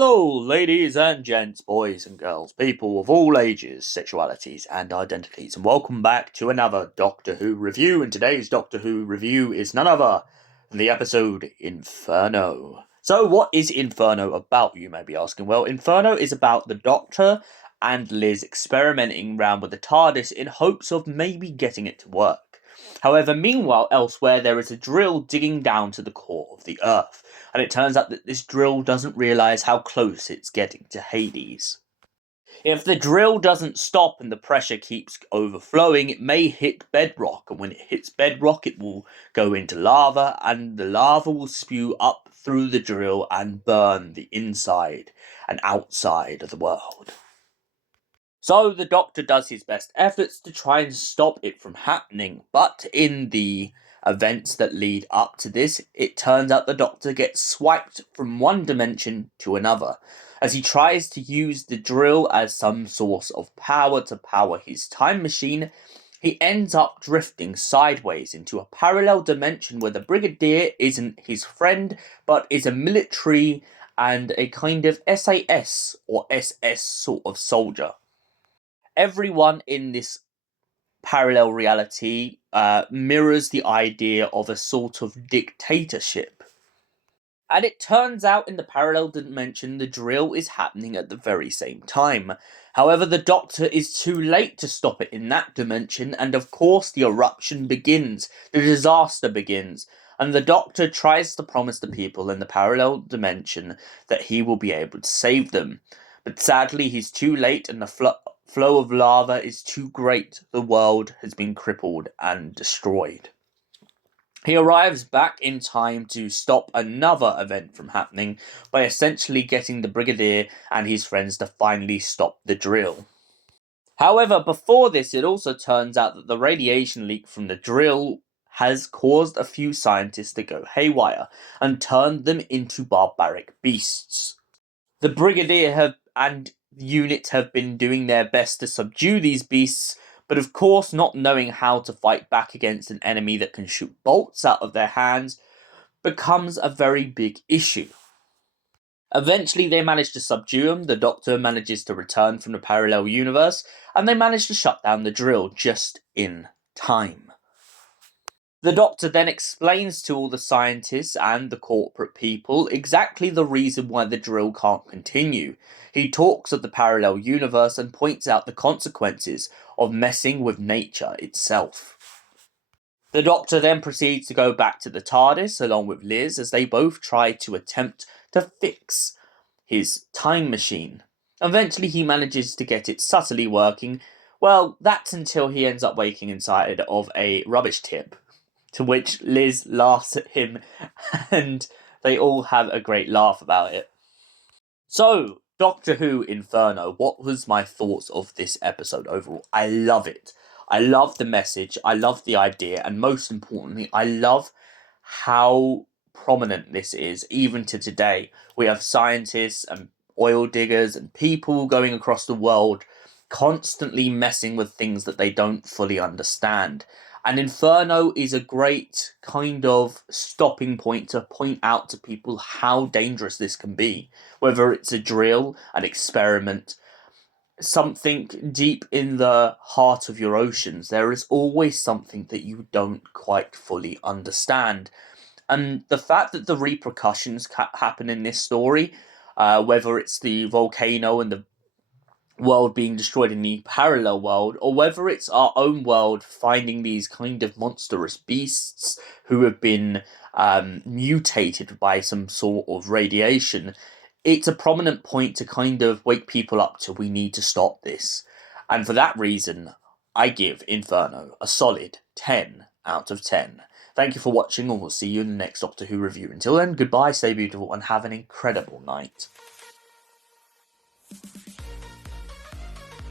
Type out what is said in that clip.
Hello, ladies and gents, boys and girls, people of all ages, sexualities, and identities, and welcome back to another Doctor Who review. And today's Doctor Who review is none other than the episode Inferno. So, what is Inferno about, you may be asking? Well, Inferno is about the Doctor and Liz experimenting around with the TARDIS in hopes of maybe getting it to work. However, meanwhile, elsewhere, there is a drill digging down to the core of the Earth, and it turns out that this drill doesn't realise how close it's getting to Hades. If the drill doesn't stop and the pressure keeps overflowing, it may hit bedrock, and when it hits bedrock, it will go into lava, and the lava will spew up through the drill and burn the inside and outside of the world. So the Doctor does his best efforts to try and stop it from happening, but in the events that lead up to this, it turns out the Doctor gets swiped from one dimension to another, as he tries to use the drill as some source of power to power his time machine. He ends up drifting sideways into a parallel dimension where the Brigadier isn't his friend, but is a military and a kind of SAS or SS sort of soldier. Everyone in this parallel reality mirrors the idea of a sort of dictatorship. And it turns out in the parallel dimension, the drill is happening at the very same time. However, the Doctor is too late to stop it in that dimension, and of course the eruption begins, the disaster begins, and the Doctor tries to promise the people in the parallel dimension that he will be able to save them. But sadly, he's too late, and the flow of lava is too great. The world has been crippled and destroyed. He arrives back in time to stop another event from happening by essentially getting the Brigadier and his friends to finally stop the drill. However, before this, it also turns out that the radiation leak from the drill has caused a few scientists to go haywire and turned them into barbaric beasts. The Brigadier and units have been doing their best to subdue these beasts, but of course not knowing how to fight back against an enemy that can shoot bolts out of their hands becomes a very big issue. Eventually they manage to subdue them, the Doctor manages to return from the parallel universe, and they manage to shut down the drill just in time. The Doctor then explains to all the scientists and the corporate people exactly the reason why the drill can't continue. He talks of the parallel universe and points out the consequences of messing with nature itself. The Doctor then proceeds to go back to the TARDIS along with Liz as they both try to attempt to fix his time machine. Eventually he manages to get it subtly working. Well, that's until he ends up waking inside of a rubbish tip, to which Liz laughs at him, and they all have a great laugh about it. So, Doctor Who Inferno, what was my thoughts of this episode overall? I love it. I love the message, I love the idea, and most importantly, I love how prominent this is, even to today. We have scientists and oil diggers and people going across the world constantly messing with things that they don't fully understand. And Inferno is a great kind of stopping point to point out to people how dangerous this can be. Whether it's a drill, an experiment, something deep in the heart of your oceans, there is always something that you don't quite fully understand. And the fact that the repercussions happen in this story, whether it's the volcano and the world being destroyed in the parallel world, or whether it's our own world finding these kind of monstrous beasts who have been mutated by some sort of radiation, it's a prominent point to kind of wake people up to, we need to stop this. And for that reason, I give Inferno a solid 10 out of 10. Thank you for watching, and we'll see you in the next Doctor Who review. Until then, goodbye, stay beautiful, and have an incredible night.